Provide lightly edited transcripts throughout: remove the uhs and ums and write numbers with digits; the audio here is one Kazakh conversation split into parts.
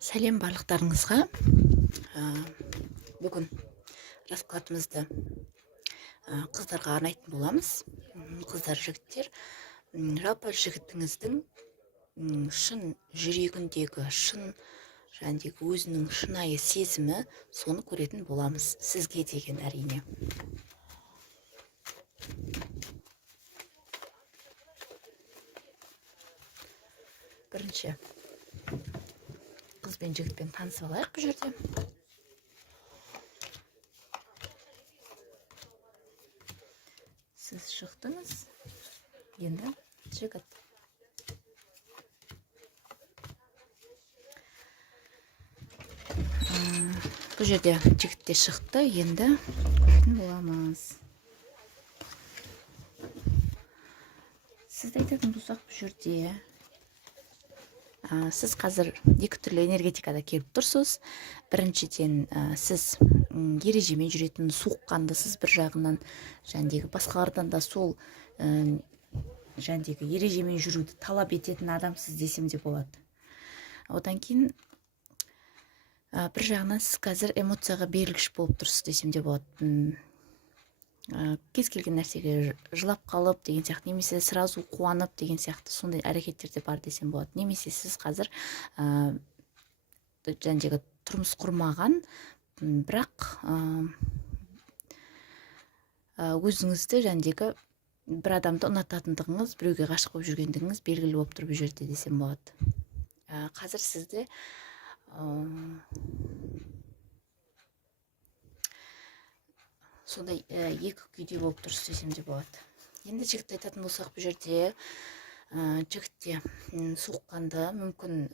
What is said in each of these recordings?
Сәлем барлықтарыңызға. Бүгін раскладымызды қыздарға арнайтын боламыз. Қыздар, жігіттер, жалпы жігітіңіздің шын жүрегіндегі, шын өзінің шынайы сезімі, соны көретін боламыз. Сізге деген әрине. Бірінші қыз бен жігітпен танысып алайық бұл жерде. Сіз шықтыңыз, енді жігіт. Бұл жерде жігіт те шықты, енді көретін боламыз. Сізді айтатын болсақ, бұл жерде сіз қазір екі түрлі энергетикада келіп тұрсыз. Біріншіден, сіз ережемен жүретін, суыққандысыз бір жағынан, басқалардан да сол ережемен жүруді талап ететін адамсыз десем де болады. Одан кейін бір жағынан сіз қазір эмоцияға берілгіш болып тұрсыз десем де болады. Кез келген нәрсеге жылап қалып деген сияқты, немесе сразу қуанып деген сияқты сондай әрекеттерде бар десем болады. Немесе сіз қазір тұрмыс құрмаған, бірақ өзіңізді бір адамды ұнататындығыңыз, біреуге ғашық болып жүргендігіңіз белгілі болып тұр бұл жерде десем болады. Қазір сізде сондай екі күйде болып тұрсыз десем де болады. Енді жігітті айтатын болсақ, бұл жерде жігітте суыққанды, мүмкін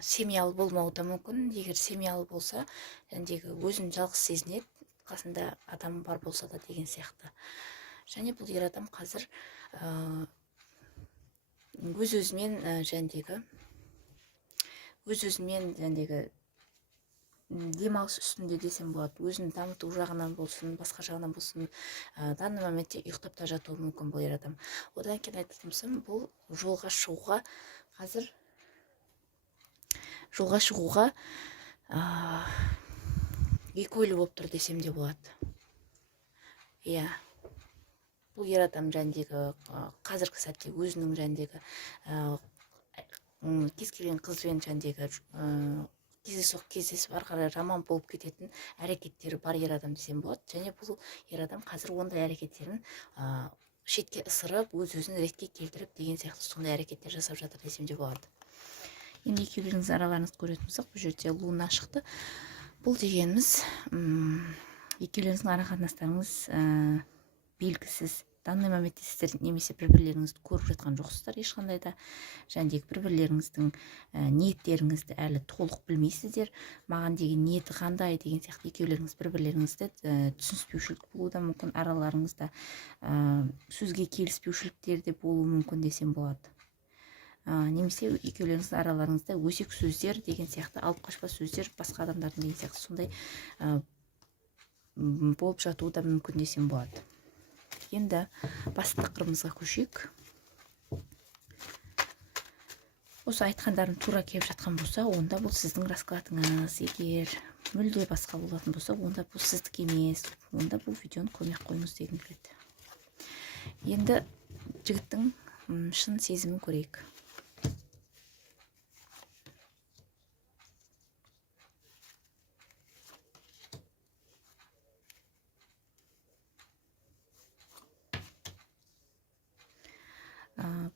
семьялы болмауы да мүмкін. Егер семьялы болса, өзін жалғыз сезінеді, қасында адам бар болса да деген сияқты. Және бұл ер адам қазір өз-өзімен демалыс үстінде десем болады. Өзін дамыту жағынан болсын, басқа жағынан болсын, данный моментте ұйықтап та жатуы мүмкін бұл ер адам. Одан кейін айтатын болсам, бұл жолға шығуға екі ойлы болып тұр десем де болады. Иә, бұл ер адам қазіргі сәтте өзінің кез келген қызбен кездесіп ары қарай роман болып кететін әрекеттері бар ер адам десем болады. Және бұл ер адам қазір ондай әрекеттерін шетке ысырып, өз-өзін ретке келтіріп деген сияқты сондай әрекеттер жасап жатыр десем де болады. Енді екеулеріңіз араларыңызды көретін болсақ, бұл жерде луна шықты. Бұл дегеніміз екеулеріңіздің ара қатынастарыңыз белгісіз. Данный моmentте сіздер немесе бір-бірлеріңізді көріп жатқан жоқсыздар ешқандай да. Бір-бірлеріңіздің ниеттеріңізді әлі толық білмейсіздер. Маған деген ниеті қандай деген сияқты екеулеріңіз бір-бірлеріңізді түсініспеушілік болуы да мүмкін, араларыңызда сөзге келіспеушіліктер де болуы мүмкін десем болады. Немесе екеулеріңіздің араларыңызда өсек сөздер деген сияқты, алып қашпа сөздер басқа адамдардың деген сияқты сондай болып жатуы да мүмкін десем болады. Енді басты тақырыбымызға көшейік. Осы айтқандарым тура келіп жатқан болса, онда бұл сіздің раскладыңыз. Егер мүлде басқа болатын болса, онда бұл сіздік емес. Онда бұл видеоны көрмей қойыңыз дегім келеді. Енді жігіттің шын сезімін көрейік.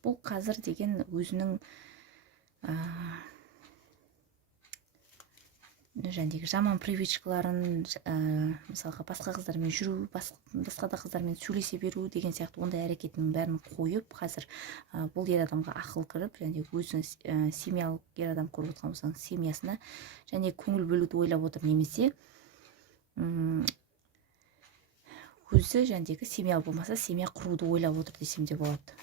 Бұл қазір деген өзінің жаман привычкаларын, мысалға басқа қыздармен жүру, басқа да қыздармен сөйлесе беру деген сияқты ондай әрекетінің бәрін қойып, қазір бұл ер адамға ақыл кіріп, өзінің семьялық ер адам көріп отырған болсаңыз, семьясына көңіл бөлуді ойлап отыр, немесе өзі семьялы болмаса, семья құруды ойлап отыр десем де болады.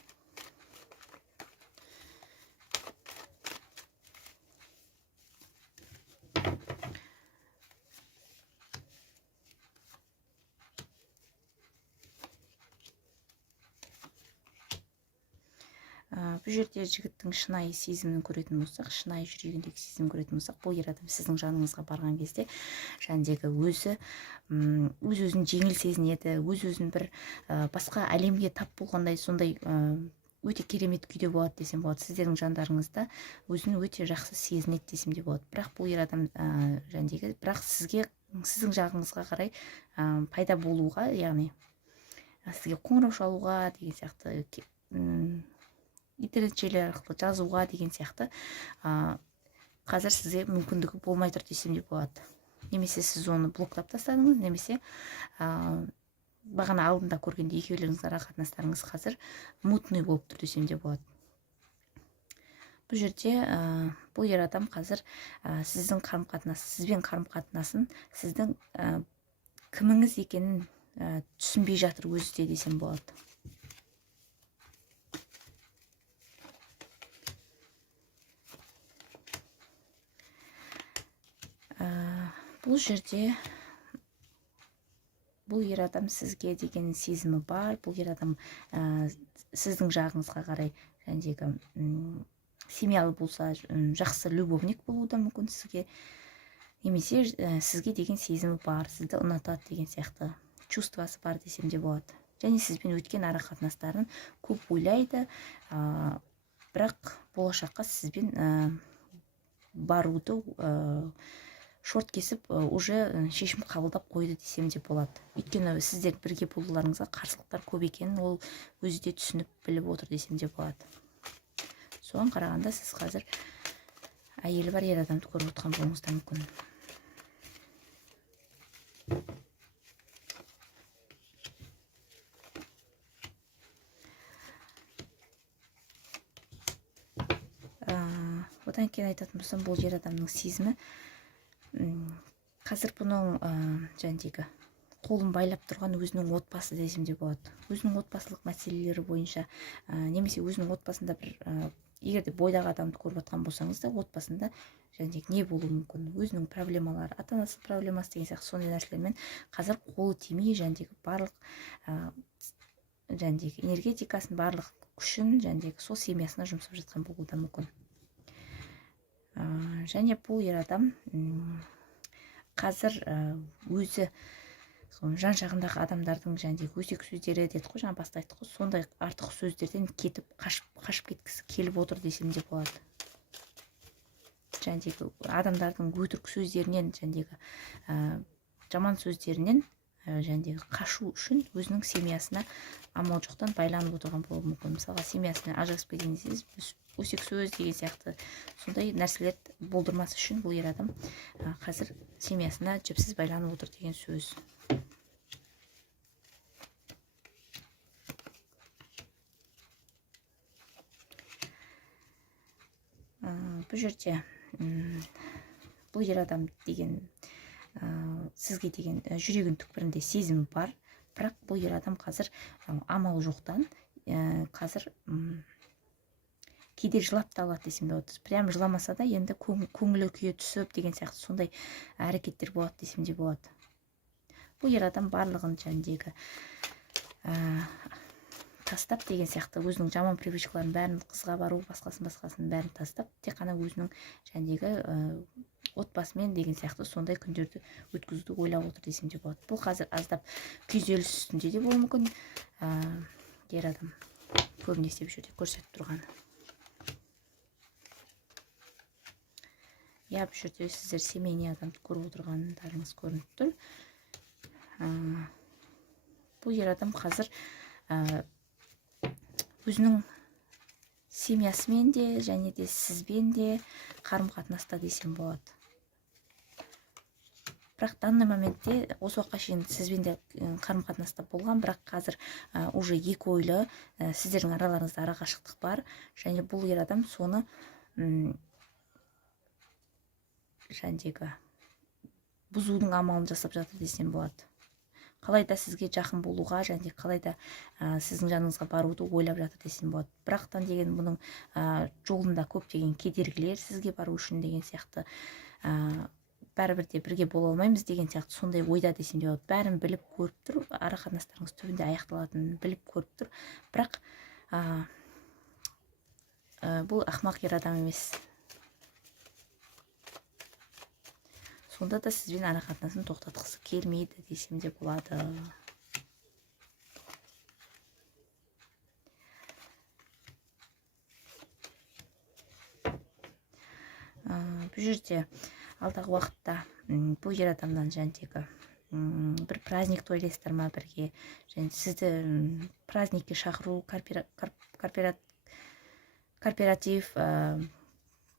Бұл бұл жерде жігіттің шынайы сезімін көретін болсақ, шынайы жүрегіндегі сезімін көретін болсақ, бұл ер адам сіздің жаныңызға барған кезде жаңдегі өз-өзін жеңіл сезінеді, өз-өзін бір басқа әлемге тап болғандай, сондай өте керемет күйде болады десем болады. Сіздердің жандарыңызда өзін өте жақсы сезінеді десем де болады. Бірақ бұл ер адам бірақ сіздің жағыңызға қарай пайда болуға, яғни сізге қоңырау шалуға деген сияқты, интернет желілер арқылы жазуға деген сияқты қазір сізге мүмкіндігі болмай тұр десем де болады. Немесе сіз оны блоктап тастадыңыз, немесе бағана алдында көргенде екеулеріңіздің ара қатынастарыңыз қазір мутный болып тұр десем де болады. Бұл жерде бұл ер адам қазір сізбен қарым-қатынасын, сіздің кіміңіз екенін түсінбей жатыр өзі де десем болады. Бұл жерде бұл ер адам сізге деген сезімі бар. Бұл ер адам сіздің жағыңызға қарай жәндегі семьялы болса, жақсы любовник болуы да мүмкін сізге. Немесе сізге деген сезімі бар, сізді ұнатады деген сияқты чувствосы бар десем де болады. Және сізбен өткен ара қатынастарын көп ойлайды, бірақ болашаққа сізбен баруды шорт кесіп уже шешім қабылдап қойды десем де болады. Өйткені сіздер бірге болуларыңызға қарсылықтар көп екенін ол өзі де түсініп біліп отыр десем де болады. Соған қарағанда сіз қазір әйелі бар ер адамды көріп отқан болуыңыз да мүмкін. Одан кейін айтатын болсам, бұл ер адамның сезімі қазір бұның жәндегі қолын байлап тұрған өзінің отбасы десем де болады. Өзінің отбасылық мәселелері бойынша, немесе өзінің отбасында бір, егерде бойдағы адамды көріп отқан болсаңыз да, отбасында жәндегі не болуы мүмкін? Өзінің проблемалары, ата-анасы проблемасы деген сияқты сондай нәрселермен қазір қолы тимей жәндегі барлық жәндегі энергетикасын, барлық күшін жәндегі сол семьясына жұмсап жатқан болуы да мүмкін. Және бұл ер адам қазір өзі жан жағындағы адамдардың жәндегі өсек сөздері дедік қой, жаңа баста айттық қой, сондай артық сөздерден кетіп қашып кеткісі келіп отыр десем де болады. Жәндегі адамдардың өтірік сөздерінен, жәндегі жаман сөздерінен жәндегі қашу үшін өзінің семьясына амал жоқтан байланып отырған болуы мүмкін. Мысалға, семьясына ажырасып кеткен десеңіз, өсек сөз деген сияқты сондай нәрселерді болдырмас үшін бұл ер адам қазір семьясына жіпсіз байланып отыр деген сөз. Бұл жерде бұл ер адам деген сізге деген жүрегінің түкпірінде сезімі бар, бірақ бұл ер адам қазір амал жоқтан қазір кейде жылап та алады десем де болады. Прям жыламаса да енді көңілі күйе түсіп деген сияқты сондай әрекеттер болады десем де болады. Бұл ер адам барлығын жәндегі тастап деген сияқты өзінің жаман привычкаларын бәрін, қызға бару, басқасын бәрін тастап, тек қана өзінің жәндегі отбасымен деген сияқты сондай күндерді өткізуді ойлап отыр десем де болады. Бұл қазір аздап күйзеліс үстінде де болуы мүмкін. Ер адам көбінесе бұл жерде көрсетіп тұрғаны. Бұл жерде сіздер семейный адамды көріп отырғандарыңыз көрініп тұр. Бұл ер адам қазір өзінің семьясымен де және де сізбен де қарым-қатынаста десем болады. Бірақ данный моментте осы уақытқа шейін сізбен де қарым-қатынаста болған, бірақ қазір уже екі ойлы, сіздердің араларыңызда арақашықтық бар, және бұл ер адам соны жәндегі бұзудың амалын жасап жатыр десем болады. Қалайда сізге жақын болуға және қалайда сіздің жаныңызға баруды ойлап жатыр десем болады. Бірақтан деген бұның жолында көптеген кедергілер сізге бару үшін деген сияқты, бәрібірде бірге бола алмаймыз деген сияқты сондай ойда десем де болады. Бәрін біліп көріп тұр, ара қатынастарыңыз түбінде аяқталатынын біліп көріп тұр, бірақ бұл ақмақ ер адам емес. Сонда да сізбен ара қатынасын тоқтатқысы келмейді десем де болады. Бұл жерде алдағы уақытта бұл ер адамнан жәндегі бір праздник тойлайсыздар ма бірге, және сізді праздникке шақыру, корпоратив,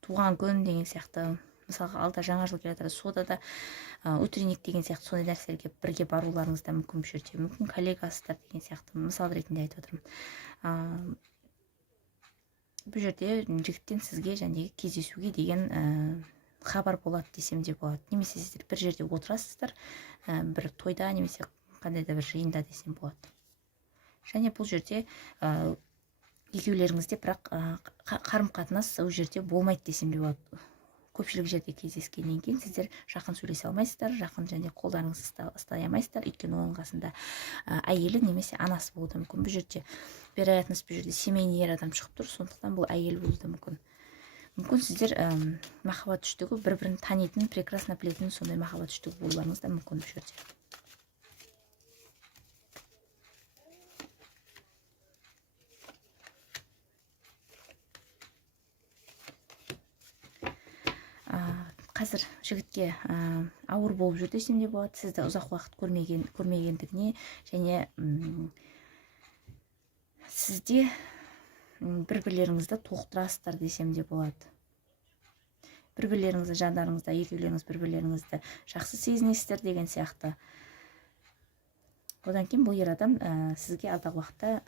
туған күн деген сияқты, мысалға алда жаңа жыл келе жатыр, сода да утренник деген сияқты сондай нәрселерге бірге баруларыңыз да мүмкін. Бұл жерде мүмкін коллегасыздар деген сияқты мысал ретінде айтып отырмын. Бұл жерде жігіттен сізге және кездесуге деген хабар болады десем де болады. Немесе сіздер бір жерде отырасыздар, бір тойда немесе қандай да бір жиында десем болады. Және бұл жерде екеулеріңізде бірақ қарым-қатынас ол жерде болмайды десем де болады. Көпшілік жерде кездескеннен кейін сіздер жақын сөйлесе алмайсыздар, жақын және қолдарыңызды ұстай алмайсыздар, өйткені оның қасында әйелі немесе анасы болуы мүмкін. Бұл жерде вероятность бұл жерде семейный ер адам шығып тұр, сондықтан бұл әйел болуы мүмкін. Мүмкін сіздер махаббат үштігі бір-бірін танитын, прекрасно білетін сондай махаббат үштігі болуларыңыз да мүмкін бұл жерде. Қазір жігітке ауыр болып жүр десем де болады. Сізді ұзақ уақыт көрмегендігіне және сізде бір-бірлеріңізді толықтырасыздар десем де болады. Бір-бірлеріңізді жандарыңызда, екеулеріңіз бір-бірлеріңізді жақсы сезінесіздер деген сияқты. Одан кейін бұл ер адам сізге алдағы уақытта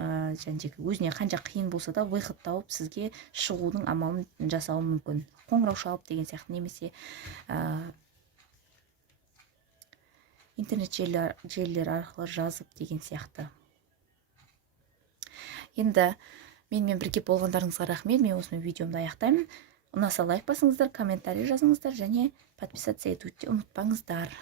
жәндегі өзіне қанша қиын болса да выход тауып сізге шығудың амалын жасауы мүмкін. Қоңырау шалып деген сияқты, немесе интернет желілер арқылы жазып деген сияқты. Енді менімен бірге болғандарыңызға рахмет. Мен осымен видеомды аяқтаймын. Ұнаса лайк басыңыздар, комментарий жазыңыздар және подписаться етуді ұмытпаңыздар.